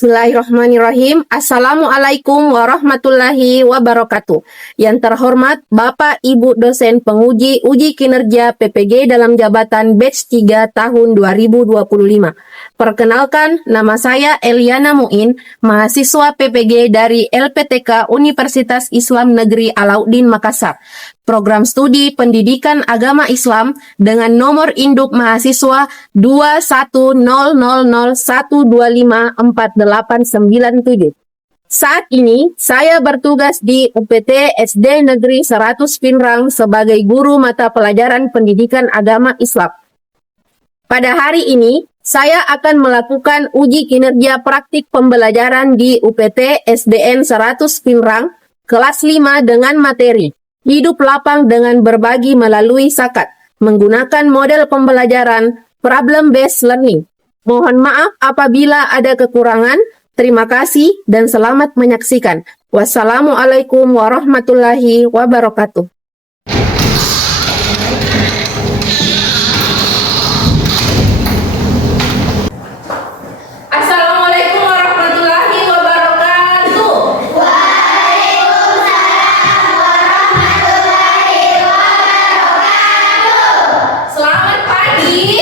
Bismillahirrahmanirrahim. Assalamualaikum warahmatullahi wabarakatuh. Yang terhormat Bapak Ibu dosen penguji uji kinerja PPG dalam jabatan batch 3 tahun 2025. Perkenalkan, nama saya Eliana Muin, mahasiswa PPG dari LPTK Universitas Islam Negeri Alauddin Makassar. Program studi pendidikan agama Islam dengan nomor induk mahasiswa 21000125487. Saat ini, saya bertugas di UPT SD Negeri 100 Pinrang sebagai guru mata pelajaran pendidikan agama Islam. Pada hari ini, saya akan melakukan uji kinerja praktik pembelajaran di UPT SDN 100 Pinrang, kelas 5 dengan materi Hidup Lapang dengan Berbagi Melalui Zakat, menggunakan model pembelajaran Problem-Based Learning. Mohon maaf apabila ada kekurangan. Terima kasih dan selamat menyaksikan. Wassalamualaikum warahmatullahi wabarakatuh. Assalamualaikum warahmatullahi wabarakatuh. Selamat pagi.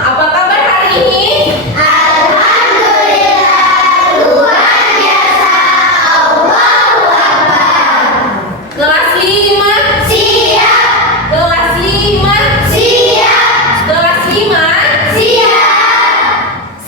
Apa kabar hari ini? Kelas 5? Siap. Kelas 5? Siap. Kelas 5? Siap.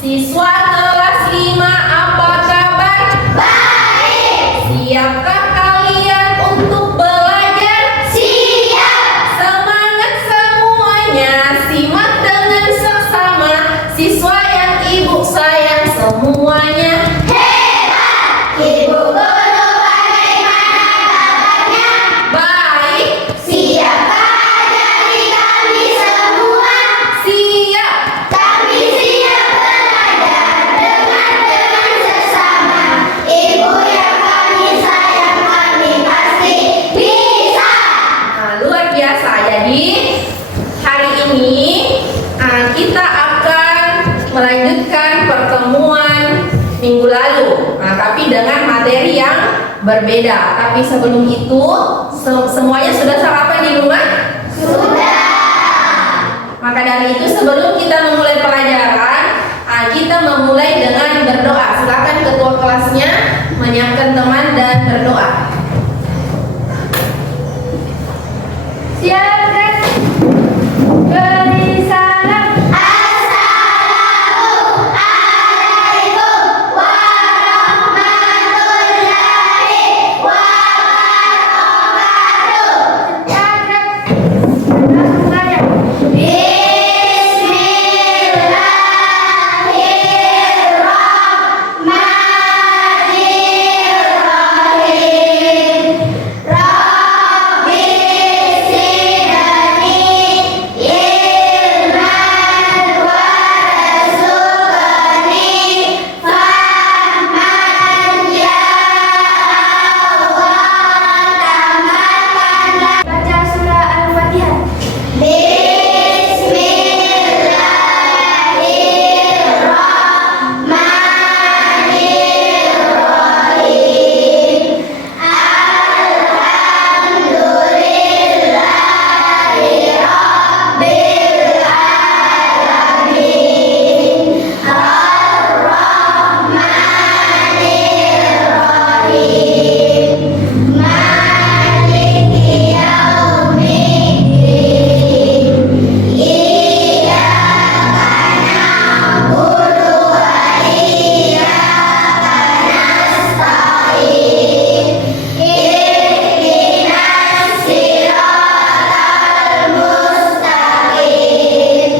Siswa kelas 5, apa kabar? Baik. Siapkah kalian untuk belajar? Siap. Semangat semuanya, simak dengan seksama. Siswa yang ibu sayang semuanya. Hebat. Ibu guru bagaimana kabarnya? Baik. Siapkah ajari kami semua? Siap. Kami siap belajar dengan sesama. Ibu yang kami sayang, kami pasti bisa. Luar biasa. Jadi hari ini kita akan melanjutkan pertemuan minggu lalu, tapi dengan materi yang berbeda. Tapi sebelum itu, semuanya sudah sarapan di rumah? Sudah. Maka dari itu, sebelum kita memulai pelajaran, kita memulai dengan berdoa. Silakan ketua kelasnya menyiapkan teman dan berdoa. Siapkan. Beri salam. Assalamualaikum warahmatullahi wabarakatuh. Langsung saja. Bismillahirrahmanirrahim. Rabbi zidni ilman warzuqni fahman ya Allah. Baca surah Al-Fatihah. Bismillahirrahmanirrahim. Alhamdulillahi rabbil alamin. Ar-Rahmanirrahim. Maliki yaumiddin. Iyyaka na'budu wa iyyaka nasta'in. Ihdinas siratal mustaqim.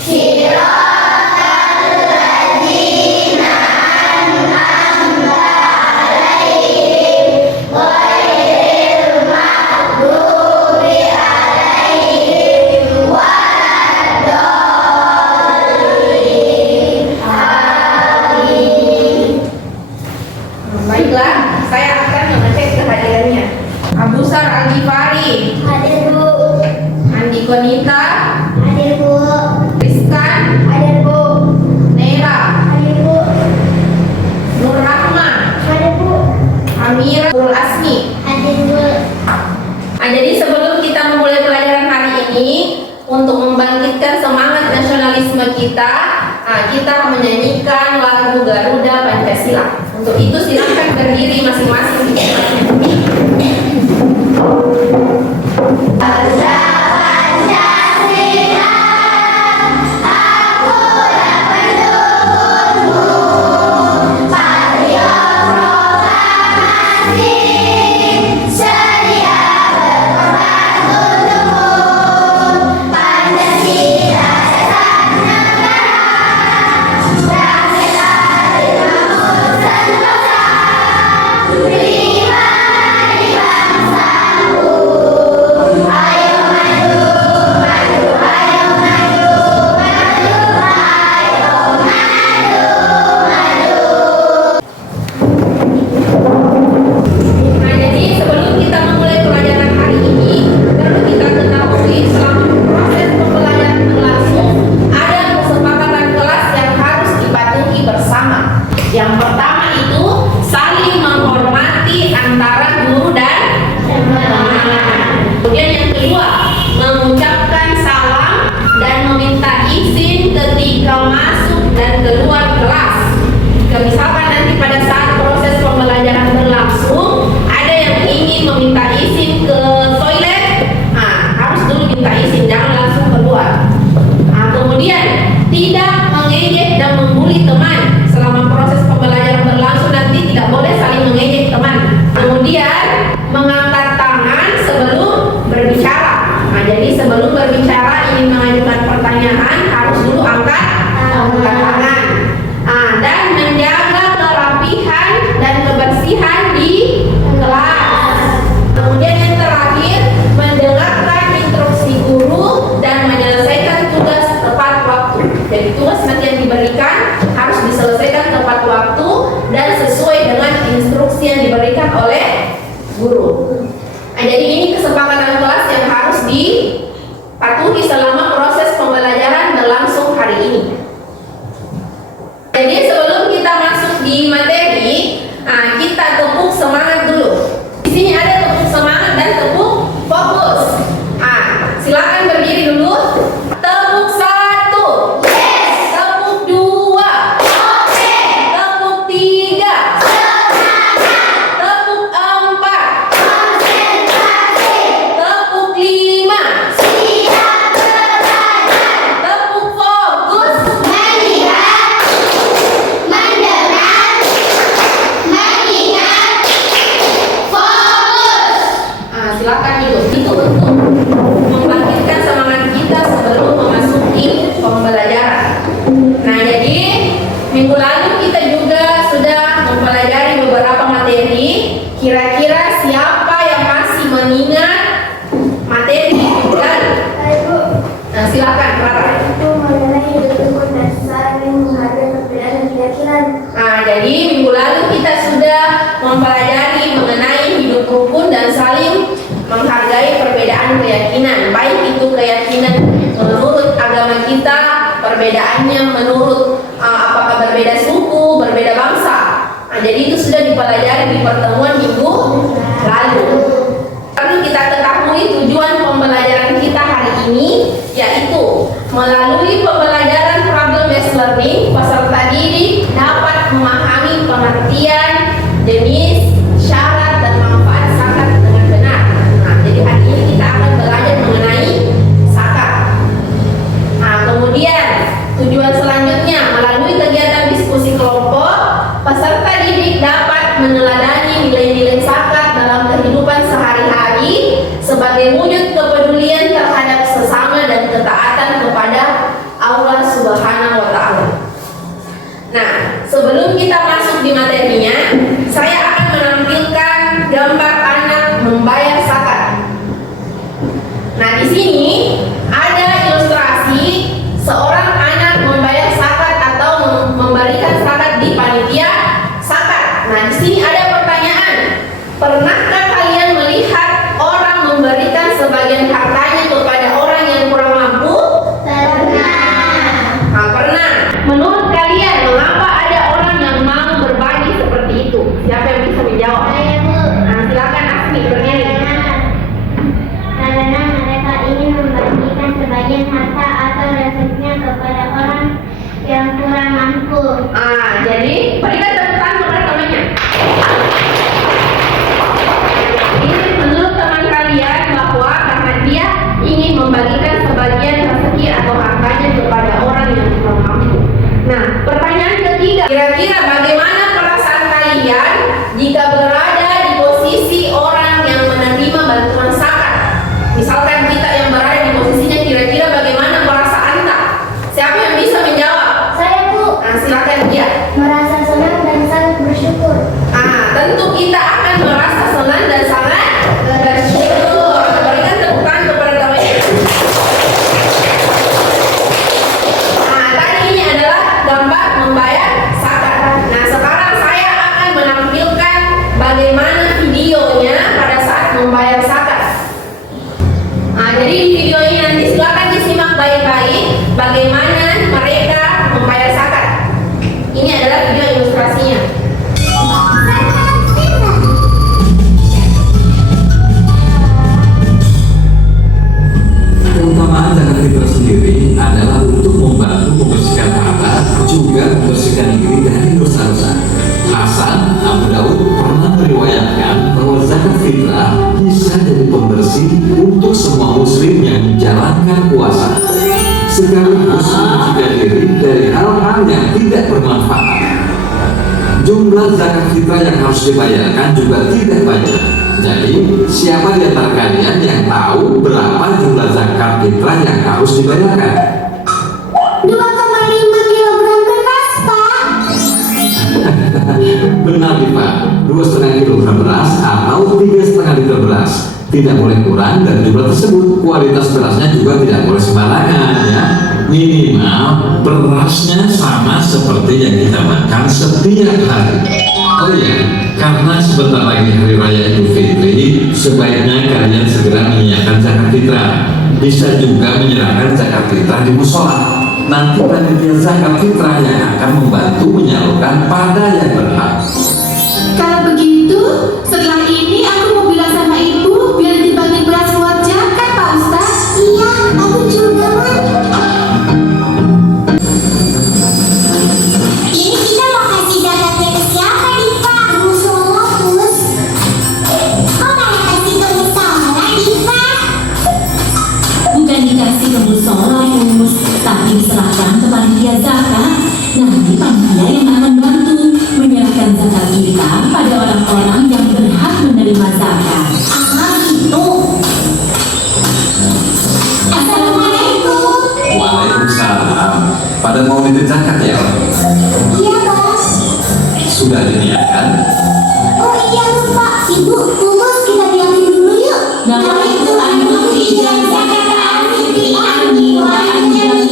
Siratal ladzina an'amta 'alaihim ghairil maghdubi 'alaihim waladdallin. Amin. Baiklah, saya akan mengecek kehadirannya. Abu Sar Al-Ghifari. Hadir, Bu. Andi Konita. Hadir, Bu. Rizkan. Hadir, kita, kita menyanyikan lagu Garuda Pancasila. Untuk itu silakan berdiri masing-masing. Yang pertama itu saling menghormati antara guru dan teman. Kemudian yang kedua, mengucapkan salam dan meminta izin ketika masuk dan keluar kelas. Jika misalkan nanti pada saat proses pembelajaran berlangsung ada yang ingin meminta izin ke toilet, harus dulu minta izin, jangan langsung keluar. Kemudian tidak mengejek dan membuli teman. Selama proses pembelajaran berlangsung nanti tidak boleh saling mengejek teman. Kemudian mengangkat tangan sebelum berbicara. Jadi sebelum berbicara ingin mengajukan pertanyaan harus dulu angkat tangan. Dan menjaga kerapihan dan kebersihan di kelas. Kemudian yang terakhir, mendengarkan instruksi guru dan menyelesaikan tugas tepat waktu. Jadi tugas nanti yang diberikan harus diselesaikan tepat waktu dan sesuai dengan instruksi yang diberikan oleh guru. Jadi ini kesepakatan kelas yang harus dipatuhi selama proses pembelajaran berlangsung hari ini. Jadi sebelum kita masuk di materi, kita tepuk semangat dulu. Di sini ada tepuk semangat dan tepuk fokus. Silakan berdiri dulu. Tepuk 1. Yes. Tepuk 2. Oke. Tepuk 3. Semangat. Tepuk 4. Konsentrasi. Tepuk 5. Siap belajar. Tepuk fokus. Melihat, mendengar, mengingat, fokus. Silakan duduk. Itu untuk membangkitkan semangat kita sebelum memasuki pembelajaran. Jadi minggu lalu kita juga sudah mempelajari beberapa materi. Kira-kira siapa yang masih mengingat materi minggu lalu? Silakan, Rara. Itu mengenai hidup rukun dan saling menghargai perbedaan dan keyakinan. Jadi minggu lalu kita sudah mempelajari mengenai hidup rukun dan saling menghargai perbedaan keyakinan. Baik itu keyakinan menurut agama kita, perbedaannya menurut apakah berbeda suku, berbeda bangsa. Jadi itu sudah dipelajari di pertemuan minggu lalu. Perlu kita ketahui tujuan pembelajaran kita hari ini, yaitu melalui pembelajaran problem-based learning, peserta didik dapat memahami pengertian, jenis, syarat, dan manfaat zakat dengan benar. Jadi hari ini kita akan belajar mengenai zakat. Kemudian tujuan selanjutnya, melalui kegiatan diskusi kelompok, peserta didik dapat meneladani nilai-nilai zakat dalam kehidupan sehari-hari sebagai wujud kepedulian terhadap sesama dan ketaatan kepada Allah Subhanahu wa Ta'ala. Sebelum kita masuk di materinya, saya akan menampilkan gambar anak membayar zakat. Di sini ada ilustrasi seorang anak membayar zakat atau memberikan zakat di panitia zakat. Di sini ada pertanyaan. Pernahkah kalian melihat orang memberikan sebagian hartanya kepada orang yang kurang mampu? Pernah. Pernah. Menurut kalian, mengapa ada orang yang mau berbagi seperti itu? Siapa yang bisa menjawab? Saya, Bu. Silakan Asmi berdiri. Karena mereka ingin membagikan sebagian harta atau rezekinya kepada orang Bu. Jadi berikan tepuk tangan kepada temannya. Ini menurut teman kalian bahwa karena dia ingin membagikan sebagian rezeki atau hartanya kepada orang yang kurang mampu. Nah, pertanyaan ketiga, kira-kira bagaimana perasaan kalian jika berada di posisi orang yang menerima bantuan zakat? Misalkan kita yang berada di posisinya, kira-kira bagaimana perasaan kita? Siapa yang bisa menjawab? Saya, Bu. Silakan dia. Merasa senang dan sangat bersyukur. Tentu kita akan merasa senang dan sangat bersyukur. Berikan tepuk tangan kepada temannya. Tadi ini adalah gambar membayar zakat. Nah, sekarang saya akan menampilkan bagaimana videonya pada saat membayar zakat. Jadi di video ini nanti silakan disimak baik-baik bagaimana mereka membayar zakat. Ini adalah video ilustrasinya. Keutamaan zakat fitrah sendiri adalah untuk membantu membersihkan harta, juga membersihkan diri dari dosa-dosa. Hasan Abu Daud pernah meriwayatkan bahwa zakat fitrah bisa jadi pembersih untuk semua muslim yang menjalankan puasa, sekaligus mencegah diri dari hal-hal yang tidak bermanfaat. Jumlah zakat fitrah yang harus dibayarkan juga tidak banyak. Jadi, siapa di antara kalian yang tahu berapa jumlah zakat fitrah yang harus dibayarkan? 2,5 kilogram beras, Pak. Benar nih Pak, 2,5 kilogram beras atau 3,5 liter beras. Tidak boleh kurang dan jumlah tersebut kualitas berasnya juga tidak boleh sembarangan ya. Minimal berasnya sama seperti yang kita makan setiap hari. Oh ya, karena sebentar lagi Hari Raya Idul Fitri, sebaiknya kalian segera menyiapkan zakat fitrah. Bisa juga menyerahkan zakat fitrah di musola. Nanti panitia zakat fitrah yang akan membantu menyalurkan pada yang berhak. Kalau begitu, setelah ini aku mau bilang sama ibu biar dibagi beras buat zakat, Pak Ustaz. Iya, aku juga, Man. Ini kita mau kasih zakatnya ke siapa nih, Pak? Musola, Mus. Kok malah kasih ke musola, Diva? Bukan dikasih ke musola, Mus, tapi diserahkan ke panitia zakat. Nanti panitia yang akan bantu menyerahkan zakat kita pada orang-orang yang berhak menerima zakat. Gitu. Assalamualaikum. Waalaikumsalam. Pada mau minta zakat ya? Iya, Bos. Sudah diniatkan? Oh iya, lupa. Ibu, Mus, kita liatin dulu yuk. Nama itu anu ijazah kata anti ani wa anjali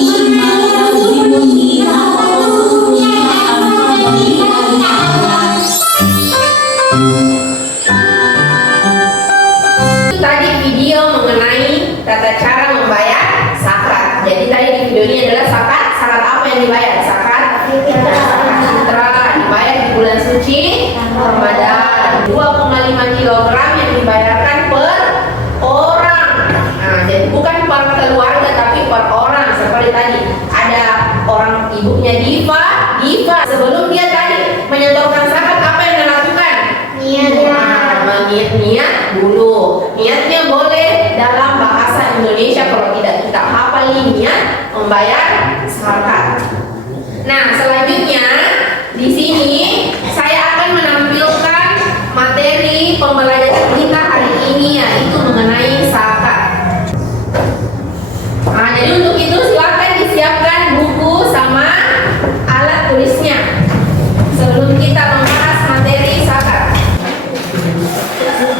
Tadi video mengenai tata cara membayar zakat. Jadi tadi di video ini adalah zakat apa yang dibayar? Zakat fitrah dibayar di bulan suci Ramadan. 2,5 kilogram yang dibayarkan per orang. Jadi bukan per keluarga tapi per orang. Seperti tadi ada orang ibunya Diva. Sebelum dia tadi menyetorkan zakat, apa yang dia lakukan? Niat dulu. Niatnya boleh dalam bahasa Indonesia, kalau tidak kita hafal niat membayar zakat. Nah, selanjutnya di sini saya akan menampilkan materi pembelajaran kita hari ini, yaitu mengenai zakat. Jadi untuk itu silakan disiapkan buku sama alat tulisnya sebelum kita membahas materi zakat.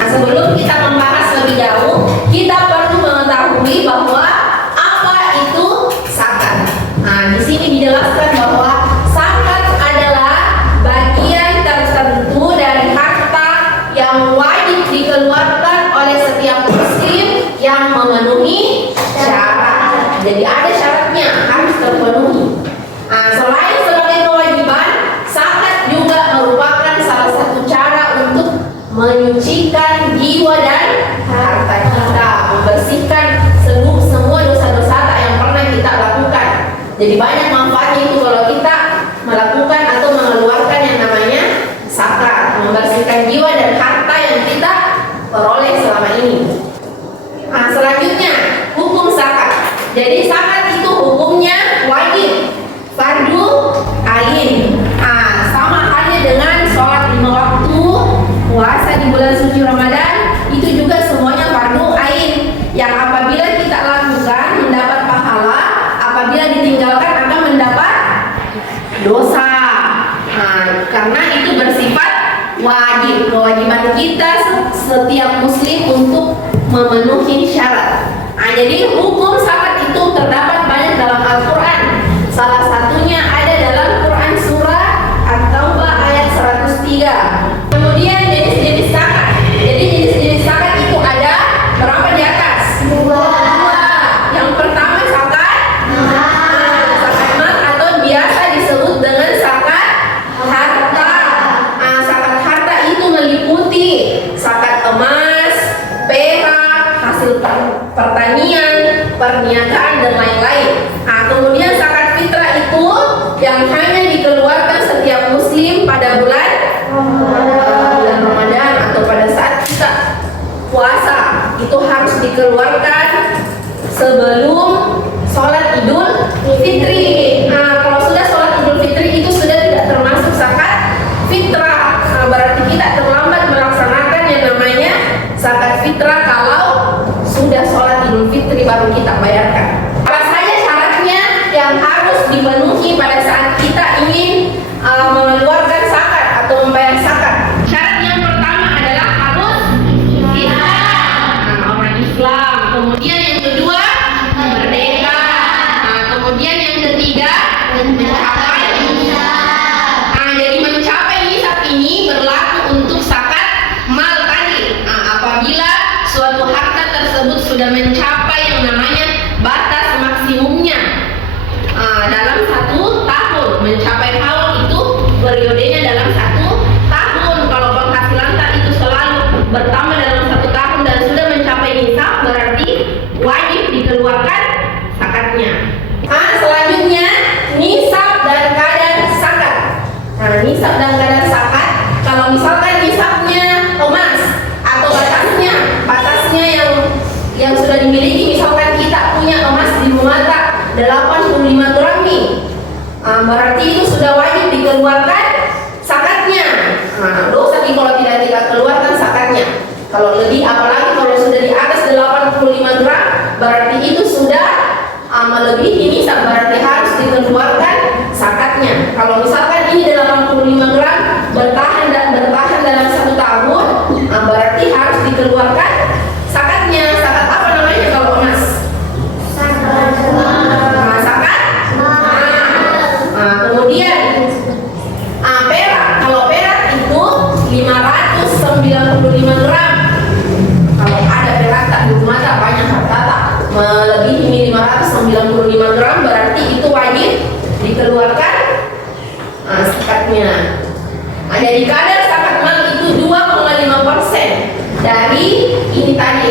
Sebelum kita membahas lebih jauh, kita perlu mengetahui bahwa apa itu zakat. Di sini dijelaskan bahwa zakat adalah bagian tertentu dari harta yang wajib dikeluarkan oleh setiap muslim yang memenuhi syarat. Jadi ada syaratnya, harus terpenuhi. Selain sebagai kewajiban, zakat juga merupakan salah satu cara untuk menyucikan jiwa dan harta kita, membersihkan semua dosa-dosa yang pernah kita lakukan. Jadi banyak manfaatnya itu kalau kita melakukan jadi zakat itu hukumnya wajib, fardu ain. Sama halnya dengan sholat 5 waktu, puasa di bulan suci Ramadan, itu juga semuanya fardu ain yang apabila kita lakukan mendapat pahala, apabila ditinggalkan akan mendapat dosa. Karena itu bersifat wajib, kewajiban kita setiap muslim untuk memenuhi syarat. Jadi hukum zakat itu terdapat banyak dalam Al-Quran. Salah satunya ada dalam Quran surah At-Taubah ayat 103. Kemudian jenis-jenis zakat. Jadi jenis-jenis zakat itu ada berapa di atas? Dua. Yang pertama zakat zakat mal atau biasa disebut dengan zakat harta. Zakat harta itu meliputi zakat emas, perak, hasil pertanian, perniagaan dan lain-lain. Kemudian zakat fitrah itu yang hanya dikeluarkan setiap muslim pada bulan Ramadan atau pada saat kita puasa, itu harus dikeluarkan sebelum sholat Idul Fitri. Kalau sudah sholat Idul Fitri itu sudah tidak termasuk zakat fitrah. Berarti kita terlambat melaksanakan yang namanya zakat fitrah kalau sudah sholat Idul Fitri baru kita bayarkan. Apa saja syaratnya yang harus dipenuhi pada saat kita ingin mengeluarkan zakat atau membayar zakat? Syarat yang pertama adalah harus Islam, orang Islam. Kemudian yang kedua merdeka. Kemudian yang ketiga mencapai nisab. Jadi mencapai nisab ini berlaku untuk zakat mal tadi. Apabila suatu harta tersebut sudah mencapai yang namanya batas maksimumnya dalam 1 tahun, mencapai haul itu periodenya dalam 1 tahun. Kalau penghasilan tak itu selalu bertambah dalam 1 tahun dan sudah mencapai nisab, berarti wajib dikeluarkan zakatnya. Selanjutnya nisab dan kadar zakat. Nisab dan kadar zakat, kalau misalkan nisabnya emas atau batasnya yang sudah dimiliki, misalkan kita punya emas di mata 85 gram nih, berarti itu sudah wajib dikeluarkan zakatnya. Dosa kalau tidak kita keluarkan zakatnya. Kalau lebih, apalagi kalau sudah di atas 85 gram, berarti itu sudah melebihi nisab, berarti harus dikeluarkan zakatnya. Kalau misalkan ini 85 gram bertahan dalam 1 tahun, berarti harus dikeluarkan zakatnya. Zakat apa namanya kalau emas? Zakat. Kemudian perak. Kalau perak itu 595 gram. Kalau ada perak tak di rumah tak banyak harta tak melebihi 595 gram, berarti itu wajib dikeluarkan zakatnya. Jadi kadar zakat mal itu 2,5% dari ini tadi,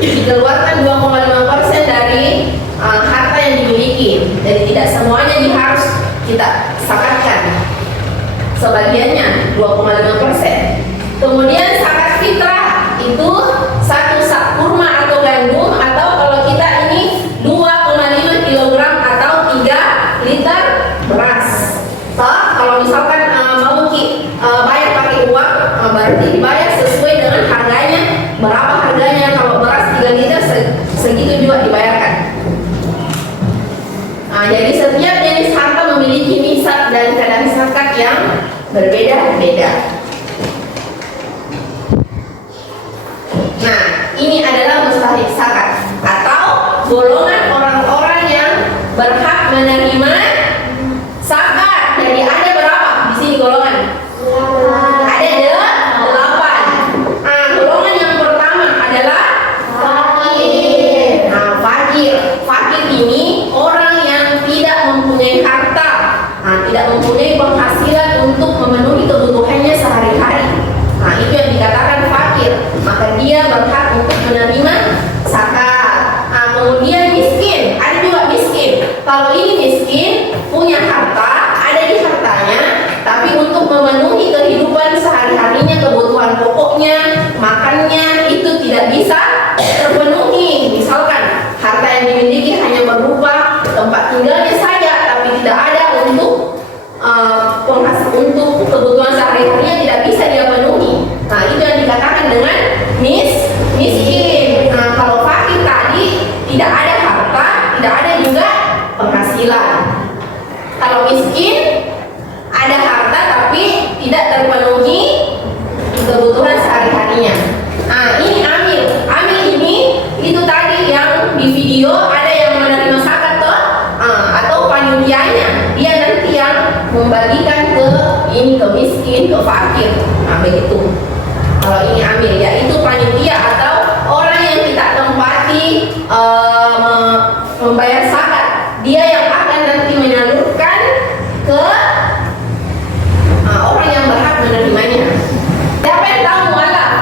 dikeluarkan 2,5% dari harta yang dimiliki. Jadi tidak semuanya harus kita zakatkan, sebagiannya 2,5%. Kemudian zakat fitrah itu 1 sak kurma atau gandum, atau kalau kita ini 2,5 kg atau 3 liter beras. Kalau misalkan mau bayar pakai uang, berarti dibayar sesuai dengan harganya. Berapa harganya? Kalau beras 3 liter segitu juga dibayarkan. Jadi setiap jenis harta memiliki nisab dan kadar zakat yang berbeda-beda. Nah, ini adalah mustahik zakat atau golongan orang-orang yang berhak menerima zakat. Jadi ada berapa di sini golongan? Ada 8. Golongan yang pertama adalah fakir. Fakir ini orang yang tidak mempunyai harta, tidak mempunyai penghasilan untuk memenuhi kebutuhannya sehari-hari. Itu yang dikatakan fakir. Maka dia berhak untuk menerima zakat. Kemudian miskin, ada juga miskin. Kalau ini miskin, punya harta, ada di hartanya, tapi untuk memenuhi kehidupan sehari-harinya, kebutuhan pokoknya, makannya, itu tidak bisa terpenuhi. Misalkan harta yang dimiliki hanya berupa tempat tinggalnya saja, tapi tidak ada untuk untuk kebutuhan sehari-harinya tidak bisa dia penuhi. Nah, itu yang dikatakan dengan miskin. Nah, kalau fakir tadi tidak ada harta, tidak ada juga penghasilan. Kalau miskin ada harta tapi tidak terpenuhi kebutuhan sehari-harinya. Nah, ini amil. Amil ini itu tadi yang di video ada yang menerima zakat toh, atau panitianya. Dia nanti yang membagikan ke miskin, ke fakir. Nah, begitu. Kalau ini amil, yaitu panitia atau orang yang kita tempati membayar zakat. Dia yang akan nanti menyalurkan ke orang yang berhak menerimanya. Siapa yang tahu mualaf?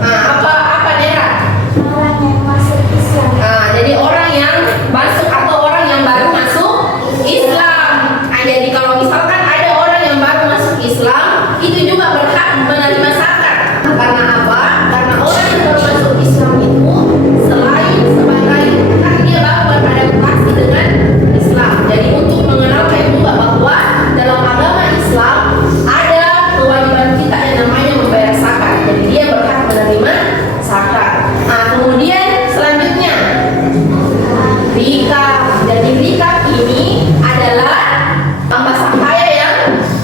Apa daerah? Orang yang masuk Islam. Jadi orang yang masuk atau orang yang baru masuk Islam. Jadi kalau misalkan ada orang yang baru masuk Islam, itu juga berhak menerima zakat. Karena apa? Karena orang yang baru masuk Islam itu selain sebagai kan dia baru beradaptasi dengan Islam. Jadi untuk mengenalkan juga bahwa dalam agama Islam ada kewajiban kita yang namanya membayar zakat. Jadi dia berhak menerima zakat. Nah, kemudian selanjutnya rikab. Jadi rikab ini adalah hamba sahaya yang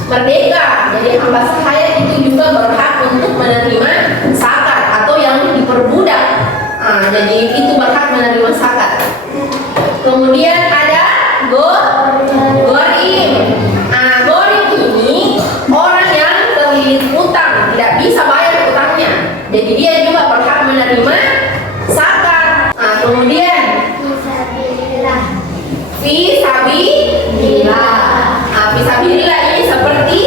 merdeka. Jadi hamba sahaya itu juga berhak untuk menerima zakat atau yang diperbudak. Jadi itu berhak menerima zakat. Kemudian ada gorim. Gorim ini orang yang terlilit utang, tidak bisa bayar utangnya. Jadi dia juga berhak menerima zakat. Kemudian fisabilillah. Fisabilillah ini seperti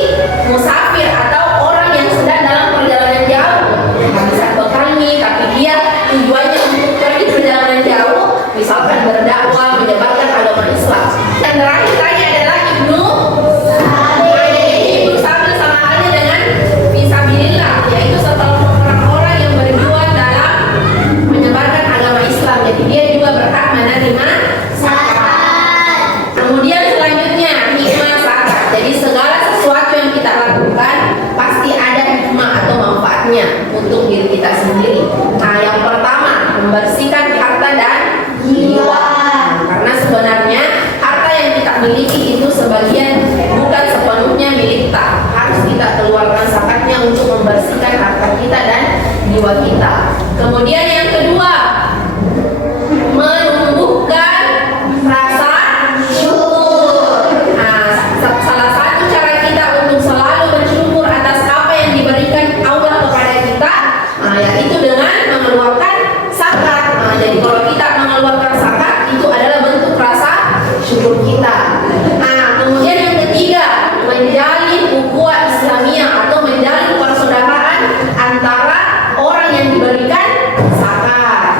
musafir atau orang yang sedang dalam perjalanan jauh, bisa bekami tapi dia tujuannya untuk pergi perjalanan jauh, misalkan berdakwah menyebarkan agama Islam. Dan terakhir tadi adalah ibnu sabil sama halnya dengan fisabilillah, yaitu setelah orang-orang yang berjuang dalam menyebarkan agama Islam. Jadi dia juga berhak menerima zakat. Kemudian selanjutnya hikmah zakat. Jadi segala sesuatu yang kita lakukan pasti ada hikmah atau manfaatnya untuk diri kita sendiri. Nah, yang pertama membersihkan harta dan jiwa. Karena sebenarnya harta yang kita miliki itu sebagian bukan sepenuhnya milik kita. Harus kita keluarkan zakatnya untuk membersihkan harta kita dan jiwa kita. Kemudian yang kedua, menumbuhkan rasa syukur. Salah satu cara kita untuk selalu bersyukur atas apa yang diberikan Allah kepada kita, yaitu dengan mengeluarkan zakat. Jadi kalau kita mengeluarkan zakat itu adalah bentuk rasa syukur kita. Kemudian yang ketiga, menjalin ukhuwah Islamiyah atau menjalin persaudaraan antara orang yang diberikan zakat.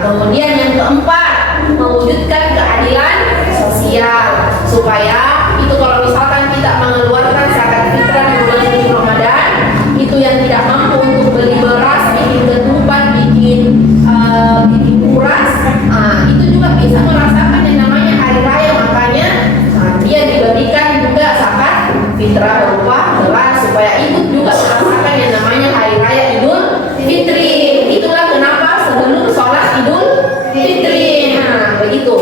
Kemudian yang keempat, mewujudkan keadilan sosial supaya itu kalau misalkan kita mengeluarkan zakat fitrah di bulan suci Ramadan, itu yang tidak mampu untuk beli beras, bikin ketupat, bikin kuras, itu juga bisa merasakan yang namanya hari raya. Makanya dia diberikan juga zakat fitrah berupa beras supaya ikut juga merasakan yang namanya hari raya Idul Fitri. Itulah kenapa sebelum sholat Idul Fitri. Begitu.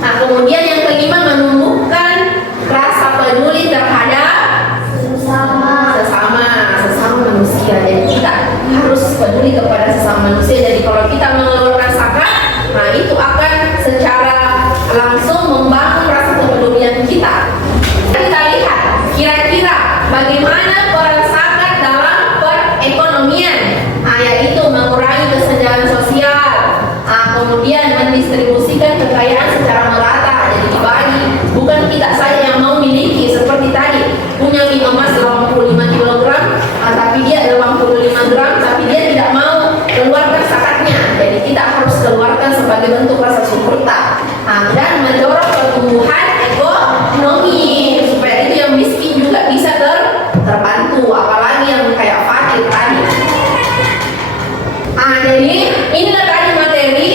Kemudian yang kelima, menumbuhkan rasa peduli terhadap sesama manusia. Jadi kita harus peduli kepada sesama manusia. Jadi kalau kita mengeluarkan zakat, itu akan secara langsung membangun rasa kepedulian kita. Kita lihat kira-kira bagaimana peran zakat dalam perekonomian, yaitu mengurangi kesenjangan sosial, kemudian mendistribusikan kekayaan secara merata. Jadi dibagi, bukan kita saja yang mau miliki seperti tadi punya mie emas 85 kg, tapi dia 85 gram, tapi dia tidak mau keluarkan zakatnya. Jadi kita harus keluarkan sebagai bentuk rasa syukur kita, dan mendorong pertumbuhan ekonomi supaya itu yang miskin juga bisa terbantu, apalagi yang kayak fakir tadi. Jadi inilah tadi materi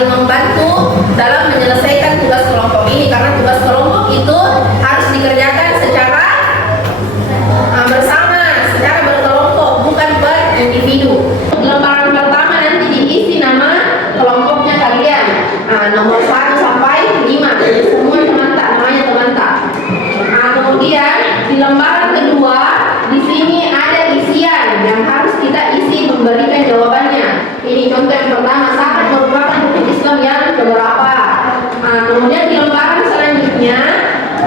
saling membantu dalam menyelesaikan tugas kelompok ini, karena tugas kelompok itu harus dikerjakan secara bersama, secara berkelompok, bukan berindividu. Lembaran pertama nanti diisi nama kelompoknya kalian, nomor 1 sampai 5, jadi semua teman-teman namanya teman-teman. Kemudian di lembaran kedua di sini ada isian yang harus kita isi memberikan jawabannya. Ini contoh yang pertama, zakat merupakan rukun Islam yang keberapa. Kemudian di lembaran selanjutnya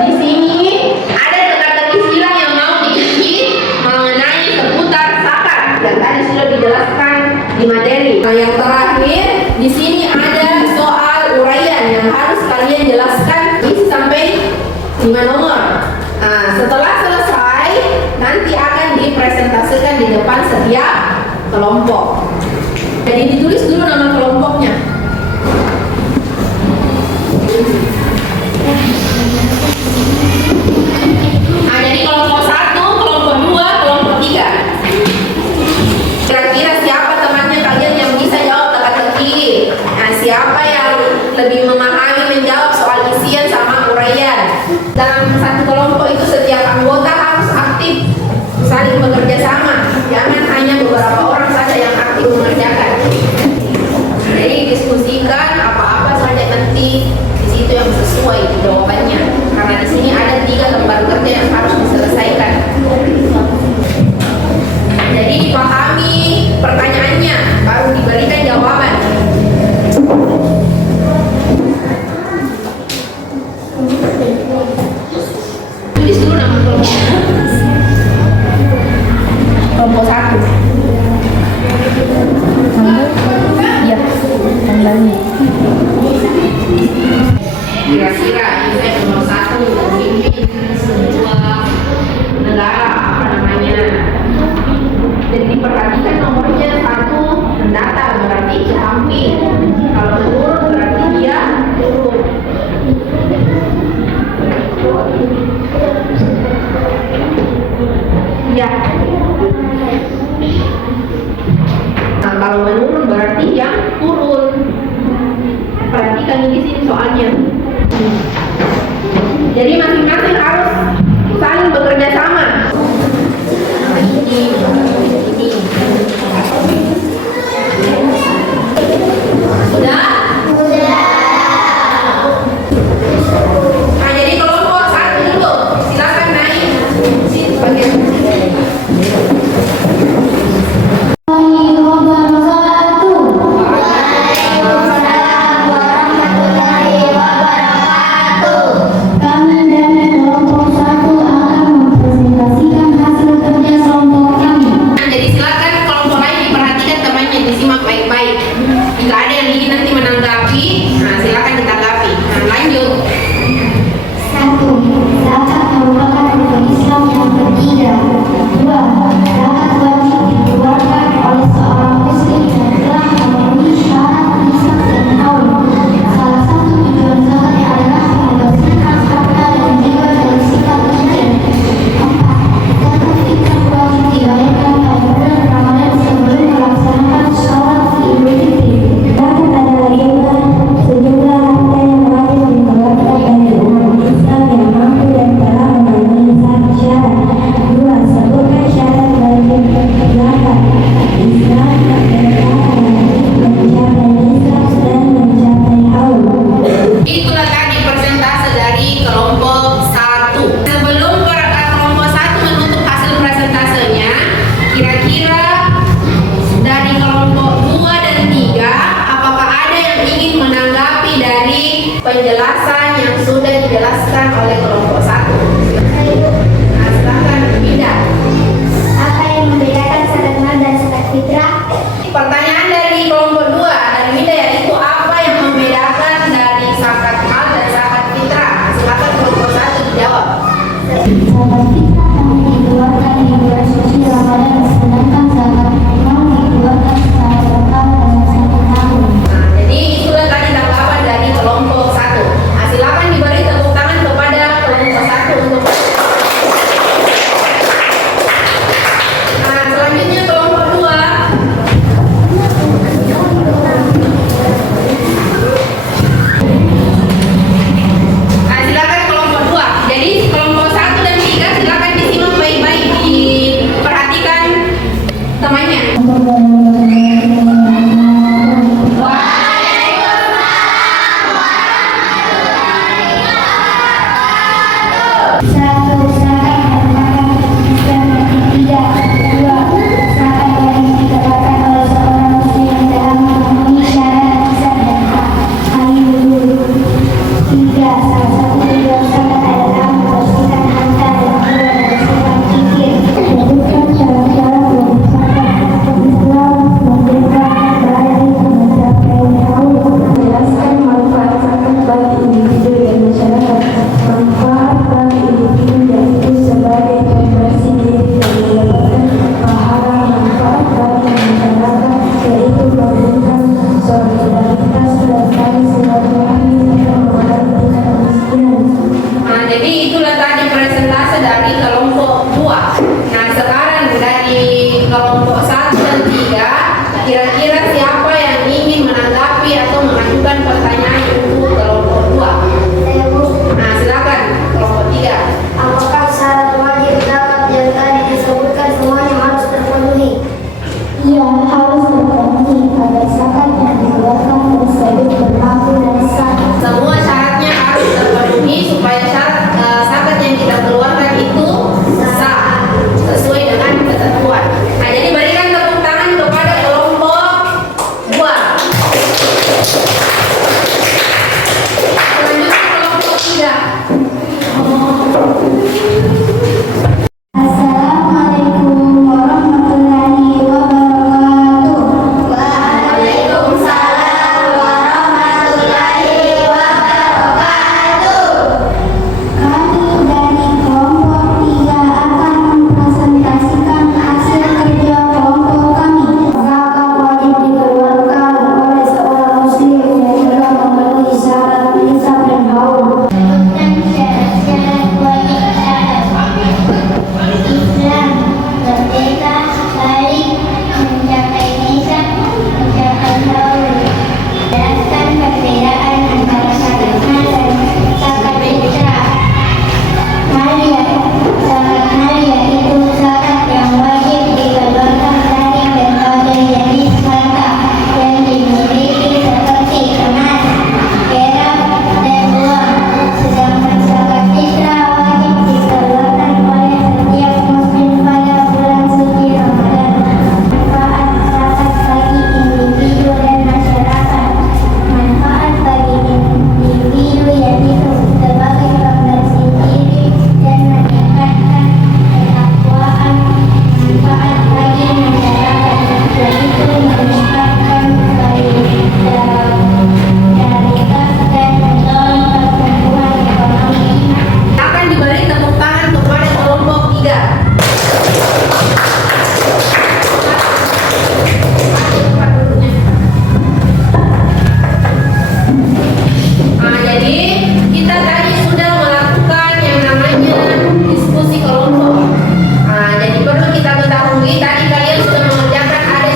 di sini ada teka-teki silang yang mau diisi mengenai seputar zakat yang tadi sudah dijelaskan di materi. Yang terakhir di sini ada soal uraian yang harus kalian jelaskan isi sampai 5 nomor. Setelah selesai nanti akan dipresentasikan di depan setiap kelompok. Jadi ditulis dulu nama kelompoknya. Jadi kelompok 1, kelompok 2, kelompok 3. Kira-kira siapa temannya kalian yang bisa jawab teka-teki? Siapa yang lebih memahami menjawab soal isian sama uraian? Dalam satu kelompok itu setiap anggota harus aktif, saling bekerja sama. Jangan hanya beberapa orang saja yang aktif mengerjakan. Jadi diskusikan apa-apa saja nanti di situ yang sesuai jawabannya. Karena di sini ada 3 lembar kerja yang harus diselesaikan. Jadi dipahami pertanyaannya, baru diberikan jawaban. Tulis dulu nama kelompok. Kelompok 1. Iya, tanggalnya. Kira-kira event nomor 1 memimpin sebuah negara, apa namanya? Jadi diperhatikan nomornya 1 mendatar, berarti hampir. Kalau menurun berarti dia turun. Ya. Kalau menurun berarti yang turun. Perhatikan di sini soalnya. Jadi masing-masing harus saling bekerja sama. Ini. Sudah? Jadi kelompok 1 dulu. Silakan naik. Sini bagian. Penjelasan yang sudah dijelaskan oleh kelompok 1. Nah, silakan pindah. Apa yang membedakan zakat mal dan zakat fitrah? Pertanyaan dari kelompok 2 dari Mida, yaitu apa yang membedakan dari zakat mal dan zakat fitrah? Silakan kelompok 1 dijawab. Zakat fitrah yang dikeluarkan di bulan suci Ramadan, sedangkan zakat mal dikeluarkan secara berkala dalam 1 tahun. Nah, jadi itulah tadi tanggapan dari kelompok 1. Silakan diberi tepuk tangan kepada kelompok Kira-kira siapa yang ingin menanggapi atau mengajukan pertanyaan untuk kelompok 2? Saya Bu. Nah, silakan kelompok 3. Apakah syarat wajib zakat yang tadi disebutkan semuanya harus terpenuhi? Iya, harus terpenuhi agar zakat yang dikeluarkan tersebut berlaku dan sah. Semua syaratnya harus terpenuhi supaya zakat yang kita keluarkan itu sah sesuai dengan ketentuan. Nah, jadi berikan tepuk tangan kepada kelompok 2. Selanjutnya kelompok 3. Assalamualaikum warahmatullahi wabarakatuh. Waalaikumsalam warahmatullahi wabarakatuh. Kami dari kelompok 3 akan mempresentasikan hasil kerja kelompok kami. Zakat wajib dikeluarkan oleh seorang muslim yang telah memenuhi syarat nisab dan haul. Sebutkan syarat-syarat wajib zakat. Islam, merdeka, balik, mencapai nisab, mencapai haul. Jelaskan perbedaan antara zakat mal dan zakat fitrah. Maliyah, zakat maliyah itu zakat yang wajib dikeluarkan dari berbagai jenis harta yang dimiliki seperti emas, perak, dan uang. Sedangkan zakat fitrah wajib dikeluarkan oleh setiap muslim pada bulan suci Ramadan. Manfaat zakat bagi individu dan masyarakat. Manfaat bagi individu yaitu sebagai pembersih diri dan meningkatkan ketakwaan. Manfaat bagi masyarakat yaitu meningkatkan solidaritas dan mendorong pertumbuhan ekonomi. Akan diberi tepuk tangan kepada kelompok 3. Nah, jadi kita tadi sudah melakukan yang namanya diskusi kelompok. Nah, jadi perlu kita ketahui tadi kalian sudah mengerjakan ada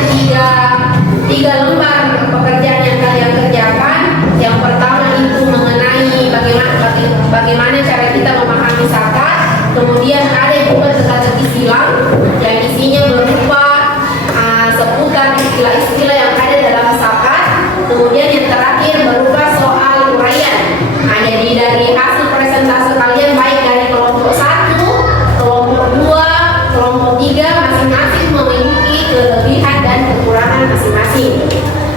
tiga lembar pekerjaan yang kalian kerjakan. Yang pertama itu mengenai bagaimana cara kita memahami zakat. Kemudian ada juga teka-teki silang yang isinya berupa seputar istilah-istilah yang ada dalam zakat. Kemudian yang terakhir berupa soal uraian. Nah, jadi dari hasil presentase kalian baik dari kelompok 1, kelompok 2, kelompok 3 masing-masing memiliki kelebihan dan kekurangan masing-masing.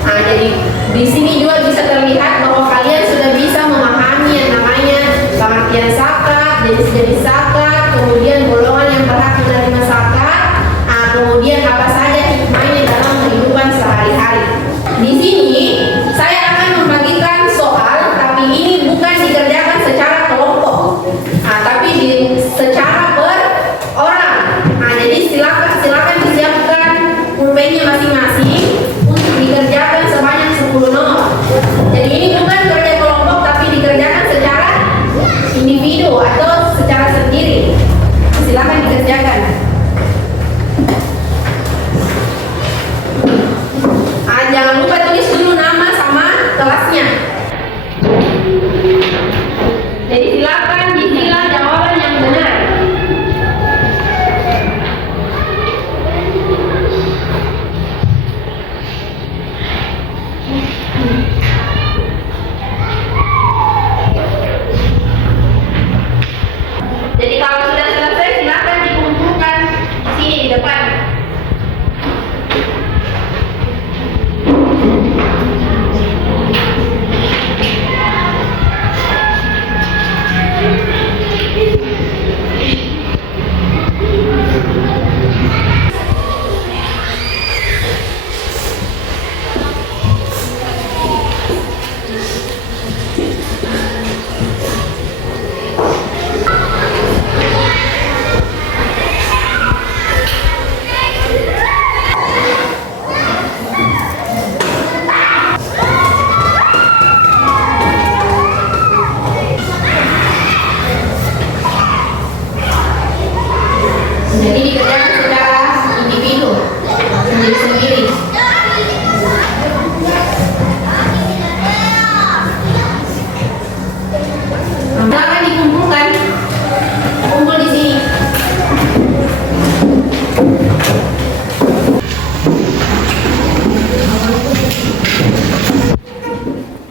Nah, jadi di sini juga bisa terlihat bahwa kalian sudah bisa memahami yang namanya pengertian zakat, jenis-jenis zakat, kemudian golongan yang berhak menerima zakat, kemudian apa saja hikmahnya dalam kehidupan sehari-hari. Di sini saya akan membagikan soal, tapi ini bukan dikerjakan secara kelompok, tapi secara per orang. Nah, jadi silakan disiapkan pulpennya masing-masing untuk dikerjakan sebanyak 10 nomor. Jadi ini bukan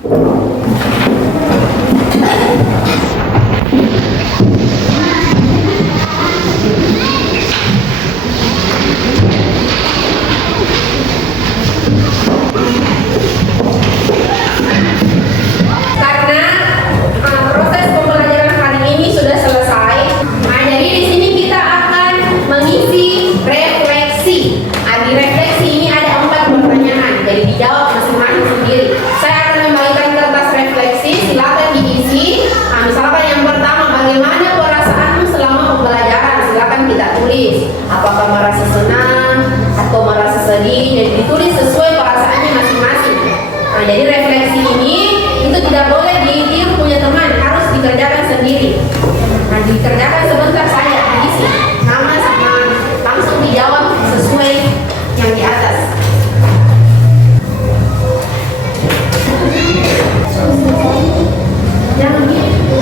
Karena proses pembelajaran hari ini sudah selesai, jadi di sini kita akan mengisi refleksi. Di refleksi ini ada 4 pertanyaan, jadi dijawab masing-masing sendiri. Saya akan membagikan kertas refleksi, silakan diisi. Misalkan yang pertama, bagaimana perasaanmu selama pembelajaran? Silakan kita tulis. Apakah merasa senang atau merasa sedih? Jadi ditulis sesuai perasaannya masing-masing. Jadi refleksi ini itu tidak boleh ditiru punya teman, harus dikerjakan sendiri. Dikerjakan sebentar saja, diisi nama sama langsung dijawab sesuai yang di atas. Jangan gitu.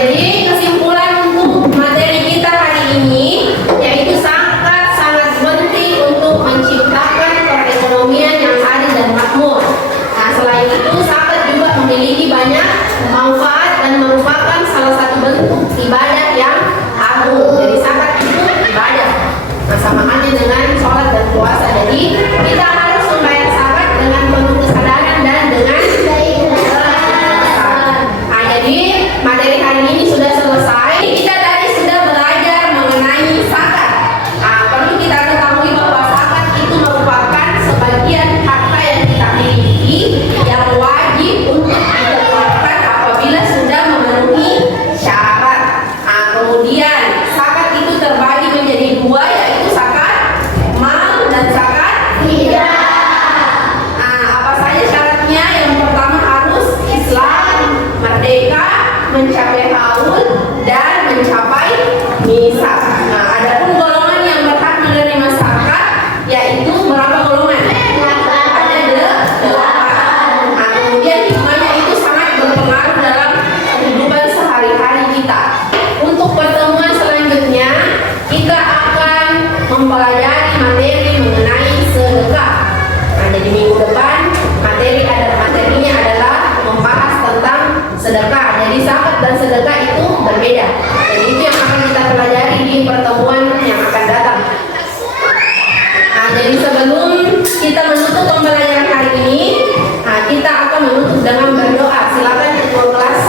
Jadi kesimpulan untuk materi kita hari ini yaitu sangat penting untuk menciptakan perekonomian yang adil dan makmur. Selain itu zakat juga memiliki banyak manfaat dan merupakan salah satu bentuk ibadah yang agung. Jadi zakat itu ibadah. Sama halnya dengan sholat dan puasa. Jadi kita harus membayar zakat dengan penuh kesadaran dan dengan jadi materi hari ini sudah selesai. Kita tadi sudah belajar mengenai zakat. Perlu kita ketahui bahwa zakat itu merupakan sebagian harta yang kita miliki yang wajib untuk dikeluarkan apabila sudah memenuhi syarat. Kemudian zakat itu terbagi menjadi 2, yaitu zakat mal dan zakat fidyah. Apa saja syaratnya? Yang pertama harus Islam, merdeka, mencapai haul dan mencapai nisab. Adapun golongan yang berhak menerima zakat yaitu berapa golongan? Ada 8. Kemudian hikmahnya itu sangat berpengaruh dalam kehidupan sehari-hari kita. Untuk pertemuan selanjutnya kita akan mempelajari materi mengenai sedekah. Jadi minggu depan materinya adalah membahas tentang sedekah. Jadi zakat dan sedekah itu berbeda. Jadi itu yang akan kita pelajari di pertemuan yang akan datang. Jadi sebelum kita menutup pembelajaran hari ini, kita akan menutup dengan berdoa. Silakan ketua kelas.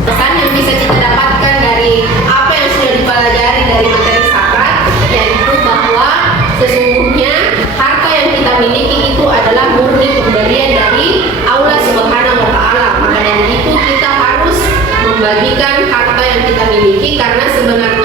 Pesan yang bisa kita dapatkan dari apa yang sudah dipelajari dari materi zakat yaitu bahwa sesungguhnya harta yang kita miliki itu adalah murni pemberian dari Allah Subhanahu wa Ta'ala. Maka dari itu kita harus membagikan harta yang kita miliki karena sebenarnya